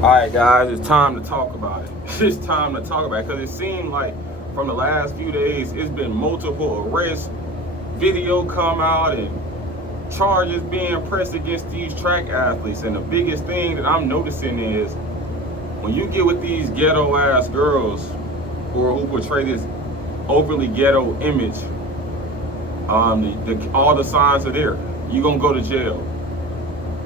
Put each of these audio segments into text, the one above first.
Alright guys, it's time to talk about it. It's time to talk about it because it seemed like from the last few days it's been multiple arrests, video come out and charges being pressed against these track athletes. And the biggest thing that I'm noticing is when you get with these ghetto ass girls who portray this overly ghetto image, all the signs are there. You're gonna go to jail.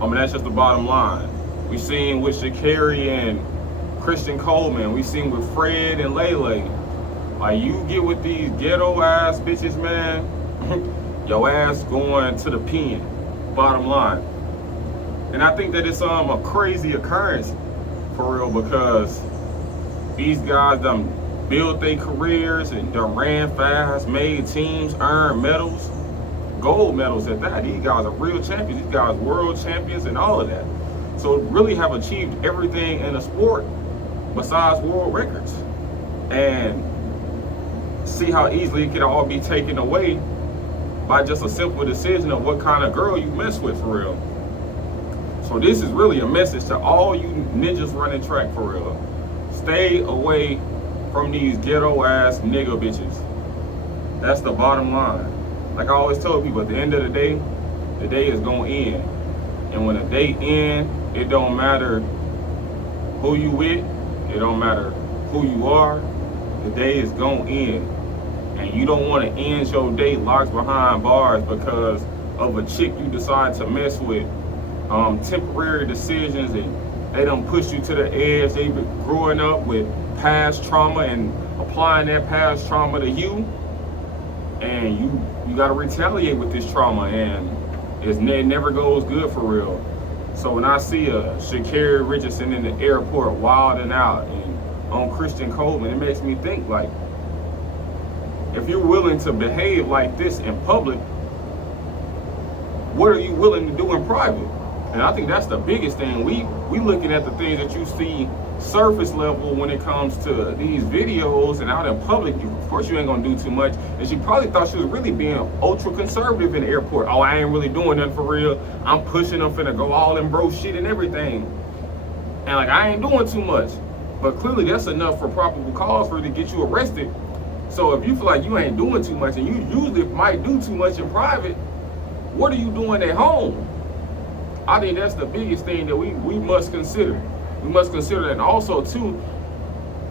I mean, that's just the bottom line. We seen with Sha'carri and Christian Coleman. We seen with Fred and LayLay. Like, you get with these ghetto ass bitches, man, your ass going to the pen. Bottom line. And I think that it's a crazy occurrence for real, because these guys done built their careers and done ran fast, made teams, earned medals, gold medals at that. These guys are real champions. These guys world champions and all of that. So really have achieved everything in a sport besides world records. And see how easily it can all be taken away by just a simple decision of what kind of girl you mess with, for real. So this is really a message to all you ninjas running track, for real. Stay away from these ghetto ass nigga bitches. That's the bottom line. Like I always tell people, at the end of the day is gonna end. And when the day ends, it don't matter who you with, it don't matter who you are, the day is gonna end. And you don't want to end your day locked behind bars because of a chick you decide to mess with. Temporary decisions, and they don't push you to the edge. They've been growing up with past trauma and applying that past trauma to you, and you got to retaliate with this trauma, and it never goes good, for real. So when I see a Sha'carri Richardson in the airport wilding out and on Christian Coleman, it makes me think, like, if you're willing to behave like this in public, what are you willing to do in private? And I think that's the biggest thing. We looking at the things that you see surface level when it comes to these videos and out in public. Of course you ain't gonna do too much. And she probably thought she was really being ultra conservative in the airport. Oh, I ain't really doing nothing for real. I'm pushing them, finna go all in bro shit and everything. And like, I ain't doing too much. But clearly that's enough for probable cause for her to get you arrested. So if you feel like you ain't doing too much and you usually might do too much in private, what are you doing at home? I think that's the biggest thing that we must consider. We must consider that. And also too,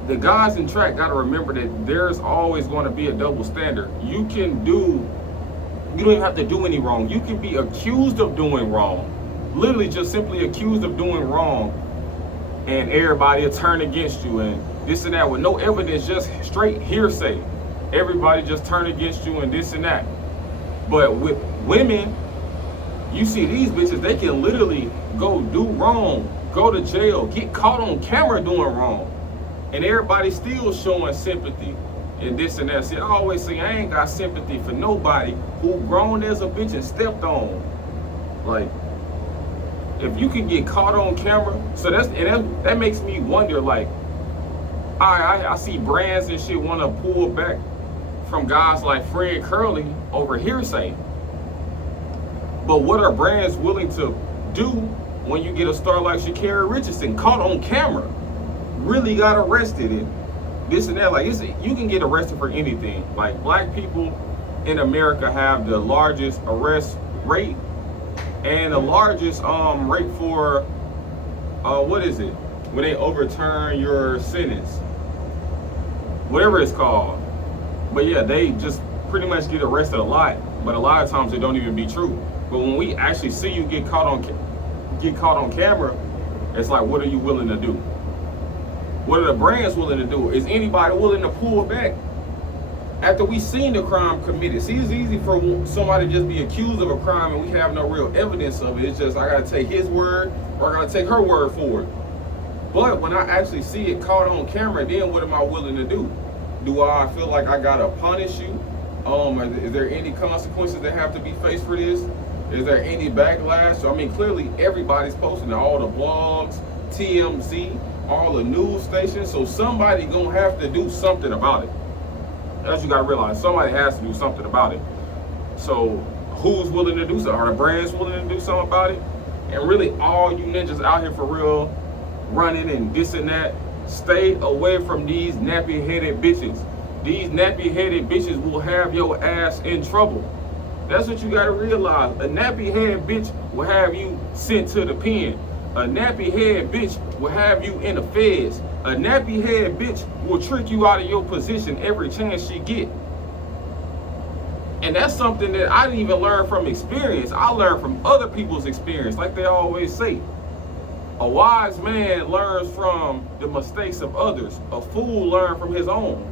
the guys in track got to remember that there's always going to be a double standard. You don't even have to do any wrong. You can be accused of doing wrong. Literally just simply accused of doing wrong, and everybody will turn against you and this and that with no evidence, just straight hearsay. Everybody just turn against you and this and that. But with women, you see these bitches, they can literally go do wrong, go to jail, get caught on camera doing wrong, and everybody's still showing sympathy and this and that. See, I always say I ain't got sympathy for nobody who grown as a bitch and stepped on. Like, if you can get caught on camera, so that makes me wonder, like, I see brands and shit want to pull back from guys like Fred Curly over hearsay. But what are brands willing to do when you get a star like Sha'carri Richardson caught on camera, really got arrested, and this and that? Like, you can get arrested for anything. Like, black people in America have the largest arrest rate and the largest rate for what is it when they overturn your sentence, whatever it's called. But yeah, they just pretty much get arrested a lot, but a lot of times it don't even be true. But when we actually see you get caught on camera, it's like, what are you willing to do? What are the brands willing to do? Is anybody willing to pull back after we seen the crime committed? See, it's easy for somebody to just be accused of a crime and we have no real evidence of it. It's just, I gotta take his word or I gotta take her word for it. But when I actually see it caught on camera, then what am I willing to do? Do I feel like I gotta punish you? Is there any consequences that have to be faced for this? Is there any backlash? I mean, clearly everybody's posting to all the blogs, TMZ, all the news stations. So somebody gonna have to do something about it. That's what you gotta realize. Somebody has to do something about it. So who's willing to do something? Are the brands willing to do something about it? And really, all you ninjas out here for real, running and this and that. Stay away from these nappy-headed bitches. These nappy-headed bitches will have your ass in trouble. That's what you gotta realize. A nappy-headed bitch will have you sent to the pen. A nappy-headed bitch will have you in the feds. A nappy-headed bitch will trick you out of your position every chance she get. And that's something that I didn't even learn from experience. I learned from other people's experience, like they always say. A wise man learns from the mistakes of others. A fool learns from his own.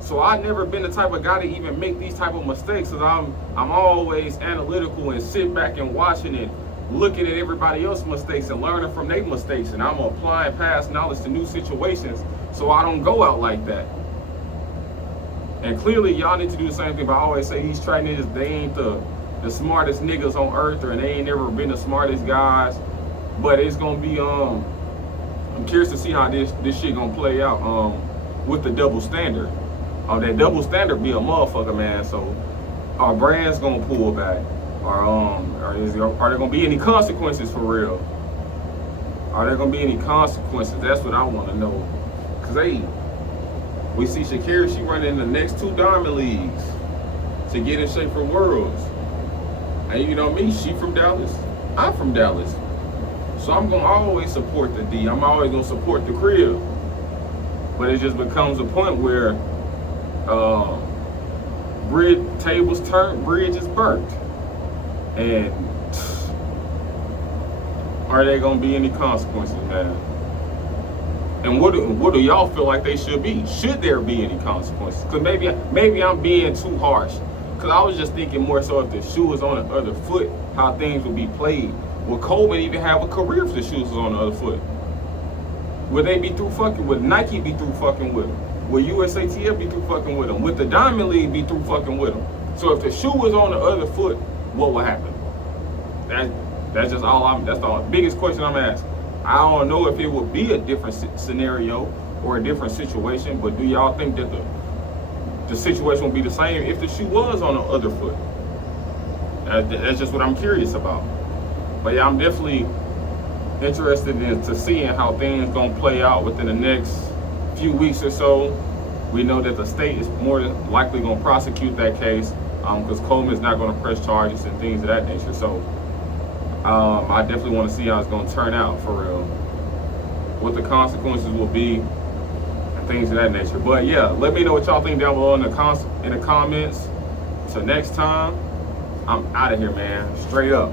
So I've never been the type of guy to even make these type of mistakes, because I'm always analytical and sit back and watching it, looking at everybody else's mistakes and learning from their mistakes, and I'm applying past knowledge to new situations so I don't go out like that. And clearly y'all need to do the same thing, but I always say these track niggas, they ain't the smartest niggas on earth, or they ain't never been the smartest guys. But it's gonna be I'm curious to see how this shit gonna play out with the double standard. That double standard be a motherfucker, man. So our brand's gonna pull back. Are there gonna be any consequences for real? Are there gonna be any consequences? That's what I want to know. Cause we see Sha'carri, she running the next 2 diamond leagues to get in shape for Worlds. And you know me, she from Dallas, I'm from Dallas. So I'm gonna always support the D. I'm always gonna support the crib. But it just becomes a point where tables turn, bridge is burnt. And are there gonna be any consequences, man? And what do y'all feel like they should be? Should there be any consequences? Because maybe I'm being too harsh. Because I was just thinking more so if the shoe was on the other foot, how things would be played. Would Coleman even have a career if the shoes was on the other foot? Would they be through fucking? Would Nike be through fucking with him? Would USATF be through fucking with him? Would the Diamond League be through fucking with him? So if the shoe was on the other foot, what would happen? That's just all that's the biggest question I'm asking. I don't know if it would be a different scenario or a different situation, but do y'all think that the situation would be the same if the shoe was on the other foot? That's just what I'm curious about. But yeah, I'm definitely interested in seeing how things gonna play out within the next few weeks or so. We know that the state is more than likely gonna prosecute that case because Coleman's not gonna press charges and things of that nature. So I definitely want to see how it's gonna turn out for real, what the consequences will be and things of that nature. But yeah, let me know what y'all think down below in the comments. Till next time, I'm out of here, man. Straight up.